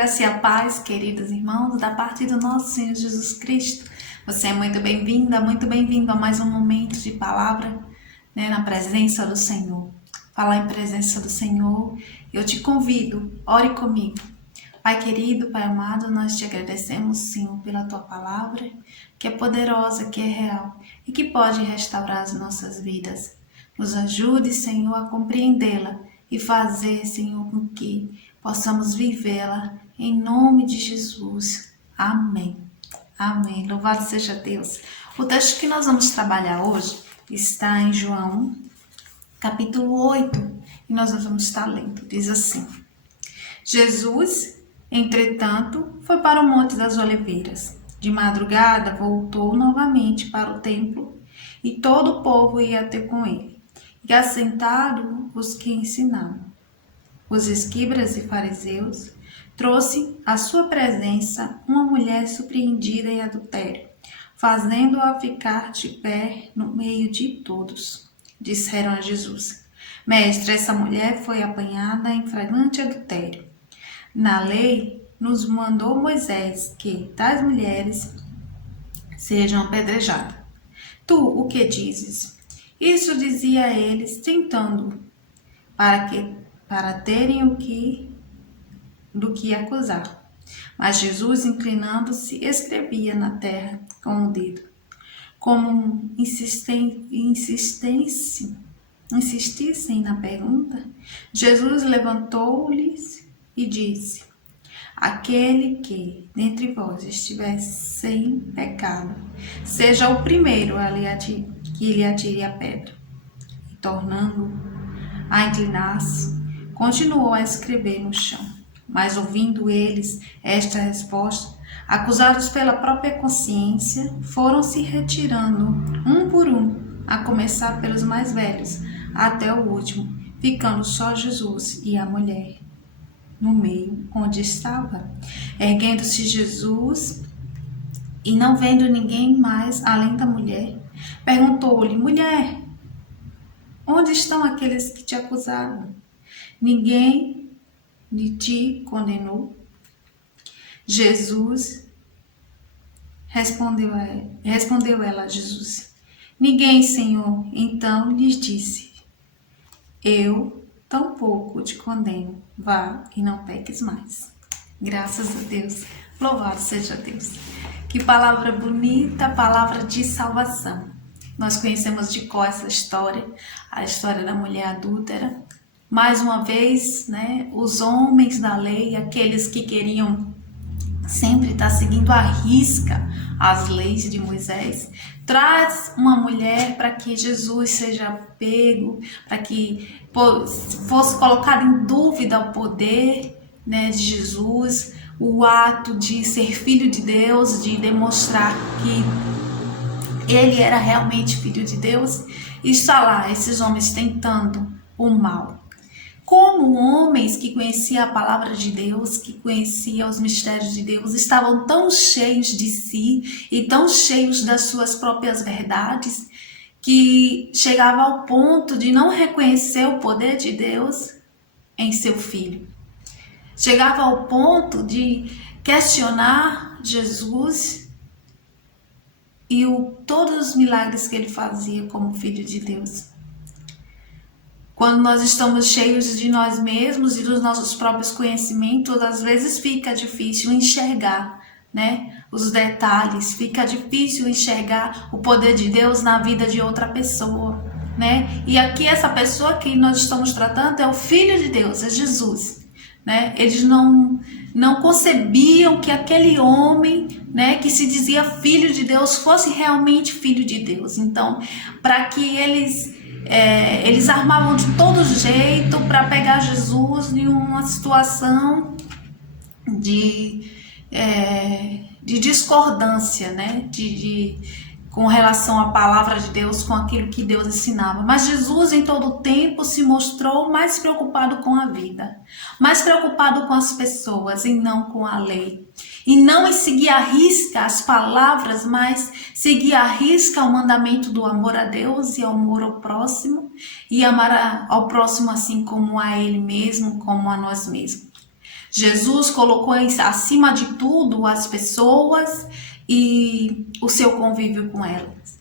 graça e a paz, queridos irmãos, da parte do nosso Senhor Jesus Cristo. Você é muito bem-vinda, muito bem-vindo a mais um momento de palavra, na presença do Senhor. Falar em presença do Senhor, eu te convido, ore comigo. Pai querido, Pai amado, nós te agradecemos, Senhor, pela tua palavra, que é poderosa, que é real e que pode restaurar as nossas vidas. Nos ajude, Senhor, a compreendê-la e fazer, Senhor, com que possamos vivê-la em nome de Jesus. Amém. Amém. Louvado seja Deus. O texto que nós vamos trabalhar hoje está em João, capítulo 8, e nós vamos estar lendo. Diz assim: Jesus, entretanto, foi para o Monte das Oliveiras. De madrugada voltou novamente para o templo e todo o povo ia ter com ele. E assentaram os que ensinavam. Os escribas e fariseus trouxe à sua presença uma mulher surpreendida em adultério, fazendo-a ficar de pé no meio de todos. Disseram a Jesus: Mestre, essa mulher foi apanhada em flagrante adultério. Na lei nos mandou Moisés que tais mulheres sejam apedrejadas. Tu o que dizes? Isso dizia a eles, tentando, para terem do que acusar. Mas Jesus, inclinando-se, escrevia na terra com o dedo. Como insistissem na pergunta, Jesus levantou-lhes e disse: Aquele que dentre vós estiver sem pecado, seja o primeiro que lhe atire a pedra. E tornando a inclinar-se, continuou a escrever no chão. Mas ouvindo eles esta resposta, acusados pela própria consciência, foram se retirando um por um, a começar pelos mais velhos, até o último, ficando só Jesus e a mulher no meio onde estava. Erguendo-se Jesus e não vendo ninguém mais além da mulher, perguntou-lhe: Mulher, onde estão aqueles que te acusaram? Ninguém te condenou? Respondeu ela a Jesus: Ninguém, Senhor. Então lhes disse: Eu tampouco te condeno. Vá e não peques mais. Graças a Deus. Louvado seja Deus. Que palavra bonita, palavra de salvação. Nós conhecemos de cor essa história, a história da mulher adúltera. Mais uma vez, os homens da lei, aqueles que queriam sempre estar seguindo à risca as leis de Moisés, traz uma mulher para que Jesus seja pego, para que fosse colocado em dúvida o poder de Jesus, o ato de ser filho de Deus, de demonstrar que ele era realmente filho de Deus. E está lá, esses homens tentando o mal. Como homens que conheciam a palavra de Deus, que conheciam os mistérios de Deus, estavam tão cheios de si e tão cheios das suas próprias verdades, que chegava ao ponto de não reconhecer o poder de Deus em seu filho. Chegava ao ponto de questionar Jesus e todos os milagres que ele fazia como filho de Deus. Quando nós estamos cheios de nós mesmos e dos nossos próprios conhecimentos, às vezes fica difícil enxergar, os detalhes, fica difícil enxergar o poder de Deus na vida de outra pessoa, E aqui essa pessoa que nós estamos tratando é o Filho de Deus, é Jesus, Eles não concebiam que aquele homem, que se dizia filho de Deus, fosse realmente filho de Deus. Então, para que eles armavam de todo jeito para pegar Jesus em uma situação de discordância, com relação à palavra de Deus, com aquilo que Deus ensinava. Mas Jesus em todo o tempo se mostrou mais preocupado com a vida, mais preocupado com as pessoas e não com a lei. E não em seguir à risca as palavras, mas seguir à risca o mandamento do amor a Deus e amor ao próximo, e amar ao próximo assim como a ele mesmo, como a nós mesmos. Jesus colocou acima de tudo as pessoas e o seu convívio com elas.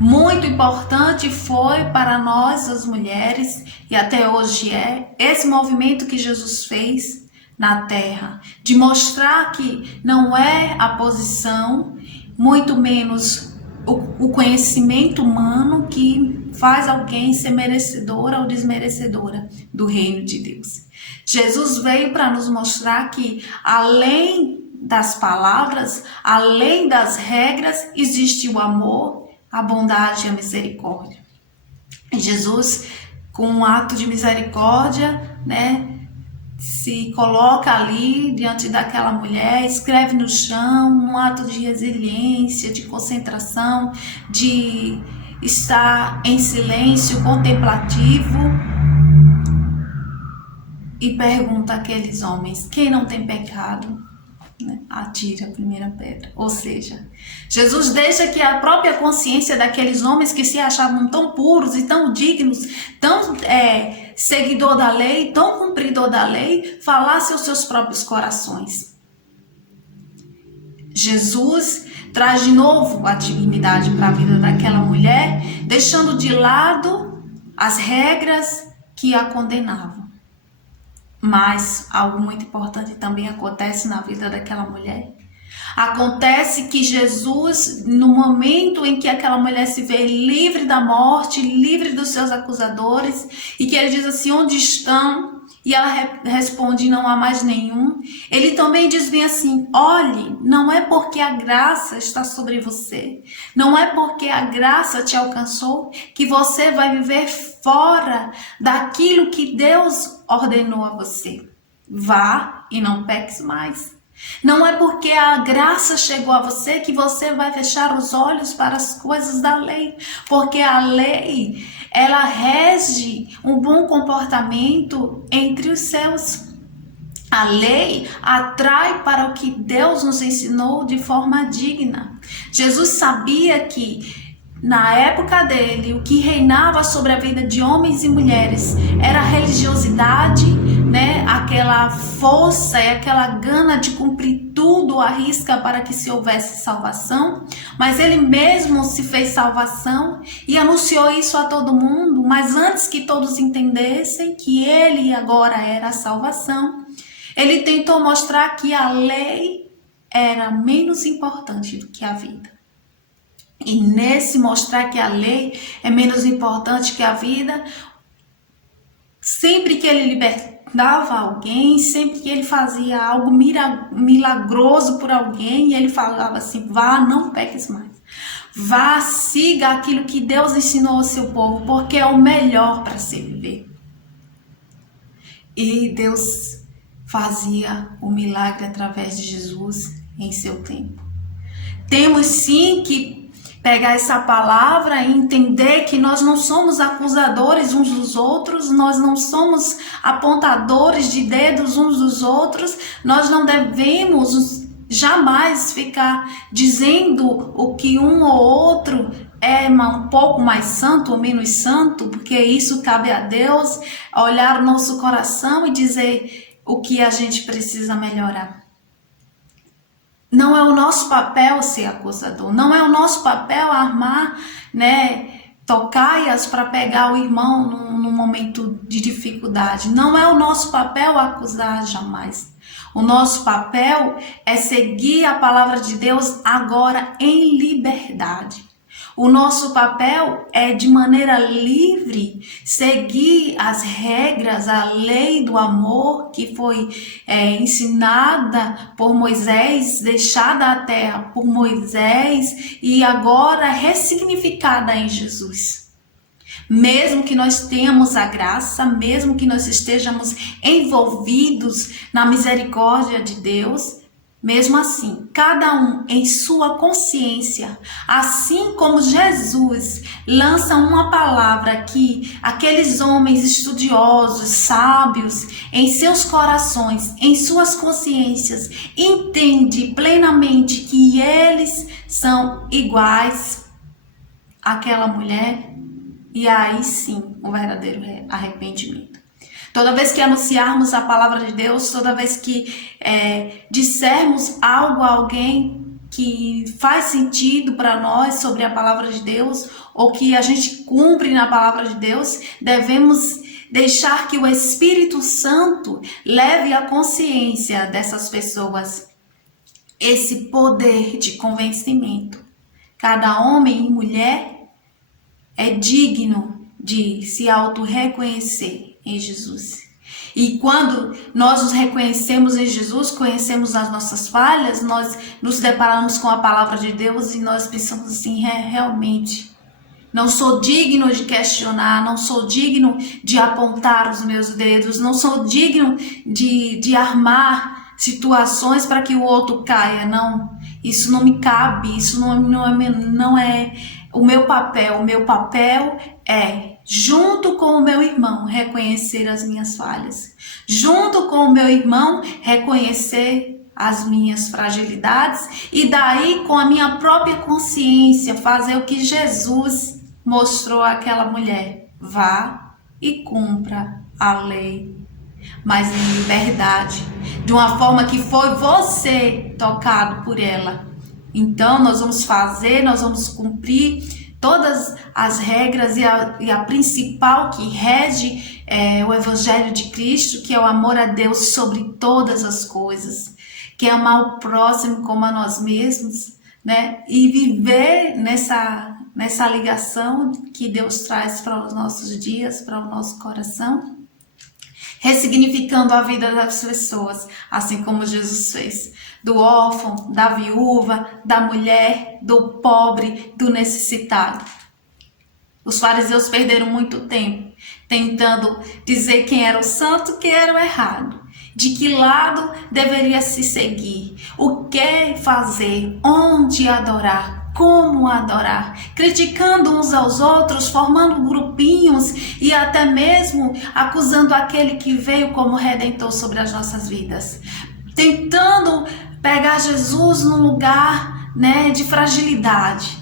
Muito importante foi para nós, as mulheres, e até hoje é, esse movimento que Jesus fez na terra, de mostrar que não é a posição, muito menos o conhecimento humano que faz alguém ser merecedora ou desmerecedora do reino de Deus. Jesus veio para nos mostrar que além das palavras, além das regras, existe o amor, a bondade e a misericórdia. Jesus, com um ato de misericórdia, se coloca ali diante daquela mulher, escreve no chão, um ato de resiliência, de concentração, de estar em silêncio contemplativo, e pergunta àqueles homens: quem não tem pecado, atire a primeira pedra. Ou seja, Jesus deixa que a própria consciência daqueles homens que se achavam tão puros e tão dignos, tão seguidor da lei, tão cumpridor da lei, falasse aos seus próprios corações. Jesus traz de novo a dignidade para a vida daquela mulher, deixando de lado as regras que a condenavam. Mas algo muito importante também acontece na vida daquela mulher. Acontece que Jesus, no momento em que aquela mulher se vê livre da morte, livre dos seus acusadores, e que ele diz assim: onde estão? E ela responde: não há mais nenhum. Ele também diz bem assim: olhe, não é porque a graça está sobre você, não é porque a graça te alcançou que você vai viver fora daquilo que Deus ordenou a você. Vá e não peques mais. Não é porque a graça chegou a você que você vai fechar os olhos para as coisas da lei, porque a lei, ela rege um bom comportamento entre os céus. A lei atrai para o que Deus nos ensinou de forma digna. Jesus sabia que na época dele, o que reinava sobre a vida de homens e mulheres era a religiosidade, aquela força e aquela gana de cumprir tudo à risca para que se houvesse salvação. Mas ele mesmo se fez salvação e anunciou isso a todo mundo, mas antes que todos entendessem que ele agora era a salvação, ele tentou mostrar que a lei era menos importante do que a vida. E nesse mostrar que a lei é menos importante que a vida, sempre que ele libertava alguém, sempre que ele fazia algo milagroso por alguém, ele falava assim: vá, não peques mais. Vá, siga aquilo que Deus ensinou ao seu povo, porque é o melhor para se viver. E Deus fazia o milagre através de Jesus em seu tempo. Temos sim que pegar essa palavra e entender que nós não somos acusadores uns dos outros, nós não somos apontadores de dedos uns dos outros, nós não devemos jamais ficar dizendo o que um ou outro é um pouco mais santo ou menos santo, porque isso cabe a Deus, olhar o nosso coração e dizer o que a gente precisa melhorar. Não é o nosso papel ser acusador, não é o nosso papel armar, tocaias para pegar o irmão num momento de dificuldade. Não é o nosso papel acusar jamais. O nosso papel é seguir a palavra de Deus agora em liberdade. O nosso papel é, de maneira livre, seguir as regras, a lei do amor que foi ensinada por Moisés, deixada à terra por Moisés e agora ressignificada em Jesus. Mesmo que nós tenhamos a graça, mesmo que nós estejamos envolvidos na misericórdia de Deus, mesmo assim, cada um em sua consciência, assim como Jesus lança uma palavra que aqueles homens estudiosos, sábios, em seus corações, em suas consciências, entende plenamente que eles são iguais àquela mulher, e aí sim o verdadeiro arrependimento. Toda vez que anunciarmos a palavra de Deus, toda vez que dissermos algo a alguém que faz sentido para nós sobre a palavra de Deus, ou que a gente cumpre na palavra de Deus, devemos deixar que o Espírito Santo leve à consciência dessas pessoas esse poder de convencimento. Cada homem e mulher é digno de se auto-reconhecer em Jesus. E quando nós nos reconhecemos em Jesus, conhecemos as nossas falhas, nós nos deparamos com a palavra de Deus e nós pensamos assim, realmente, não sou digno de questionar, não sou digno de apontar os meus dedos, não sou digno de armar situações para que o outro caia, não. Isso não me cabe, isso não é o meu papel. O meu papel é, junto com o meu irmão, reconhecer as minhas falhas. Junto com o meu irmão, reconhecer as minhas fragilidades e daí, com a minha própria consciência, fazer o que Jesus mostrou àquela mulher. Vá e cumpra a lei, mas em liberdade, de uma forma que foi você tocado por ela. Então nós vamos cumprir todas as regras e a principal que rege o Evangelho de Cristo, que é o amor a Deus sobre todas as coisas, que é amar o próximo como a nós mesmos, né? E viver nessa ligação que Deus traz para os nossos dias, para o nosso coração, ressignificando a vida das pessoas, assim como Jesus fez, do órfão, da viúva, da mulher, do pobre, do necessitado. Os fariseus perderam muito tempo tentando dizer quem era o santo, quem era o errado, de que lado deveria se seguir, o que fazer, onde adorar, como adorar, criticando uns aos outros, formando grupinhos e até mesmo acusando aquele que veio como redentor sobre as nossas vidas, tentando pegar Jesus num lugar, né, de fragilidade.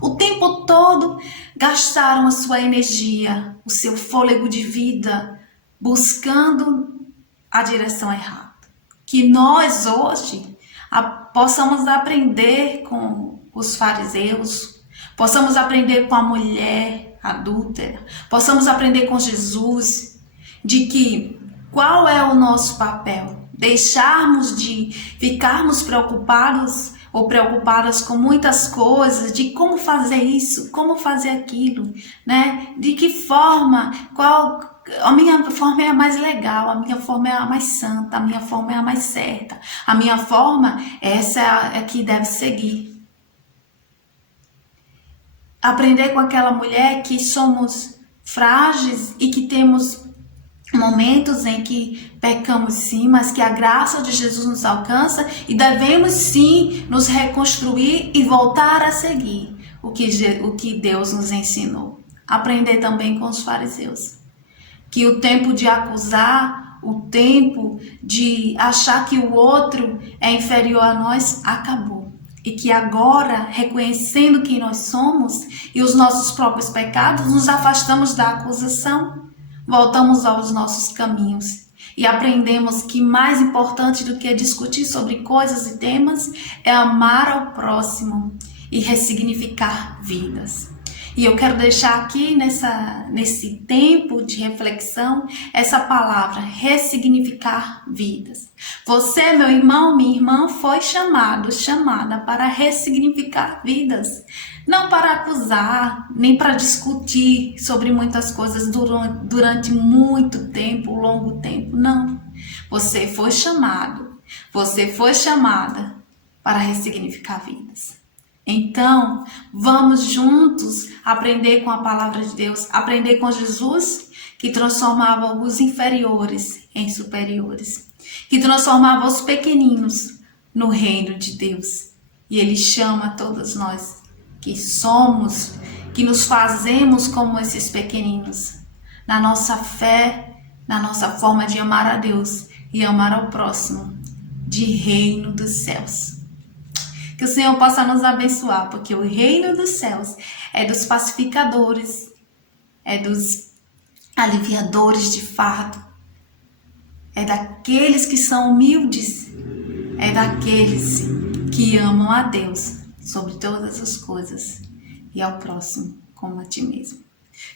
O tempo todo gastaram a sua energia, o seu fôlego de vida, buscando a direção errada. Que nós hoje possamos aprender com os fariseus, possamos aprender com a mulher adúltera, possamos aprender com Jesus, de que qual é o nosso papel? Deixarmos de ficarmos preocupados ou preocupadas com muitas coisas, de como fazer isso, como fazer aquilo, né? De que forma, a minha forma é a mais legal, a minha forma é a mais santa, a minha forma é a mais certa, a minha forma, essa é a que deve seguir. Aprender com aquela mulher que somos frágeis e que temos momentos em que pecamos sim, mas que a graça de Jesus nos alcança e devemos sim nos reconstruir e voltar a seguir o que Deus nos ensinou. Aprender também com os fariseus, que o tempo de acusar, o tempo de achar que o outro é inferior a nós acabou. E que agora, reconhecendo quem nós somos e os nossos próprios pecados, nos afastamos da acusação, voltamos aos nossos caminhos e aprendemos que mais importante do que discutir sobre coisas e temas é amar ao próximo e ressignificar vidas. E eu quero deixar aqui nesse tempo de reflexão essa palavra, ressignificar vidas. Você, meu irmão, minha irmã, foi chamada para ressignificar vidas. Não para acusar, nem para discutir sobre muitas coisas durante muito tempo, longo tempo. Não. Você foi chamada para ressignificar vidas. Então, vamos juntos aprender com a palavra de Deus, aprender com Jesus, que transformava os inferiores em superiores, que transformava os pequeninos no reino de Deus. E Ele chama todos nós que somos, que nos fazemos como esses pequeninos, na nossa fé, na nossa forma de amar a Deus e amar ao próximo, de reino dos céus. Que o Senhor possa nos abençoar, porque o reino dos céus é dos pacificadores, é dos aliviadores de fardo. É daqueles que são humildes. É daqueles que amam a Deus sobre todas as coisas e ao próximo como a ti mesmo.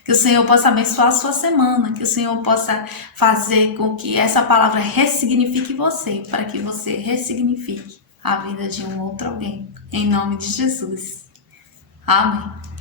Que o Senhor possa abençoar a sua semana, que o Senhor possa fazer com que essa palavra ressignifique você, para que você ressignifique a vida de um outro alguém. Em nome de Jesus. Amém.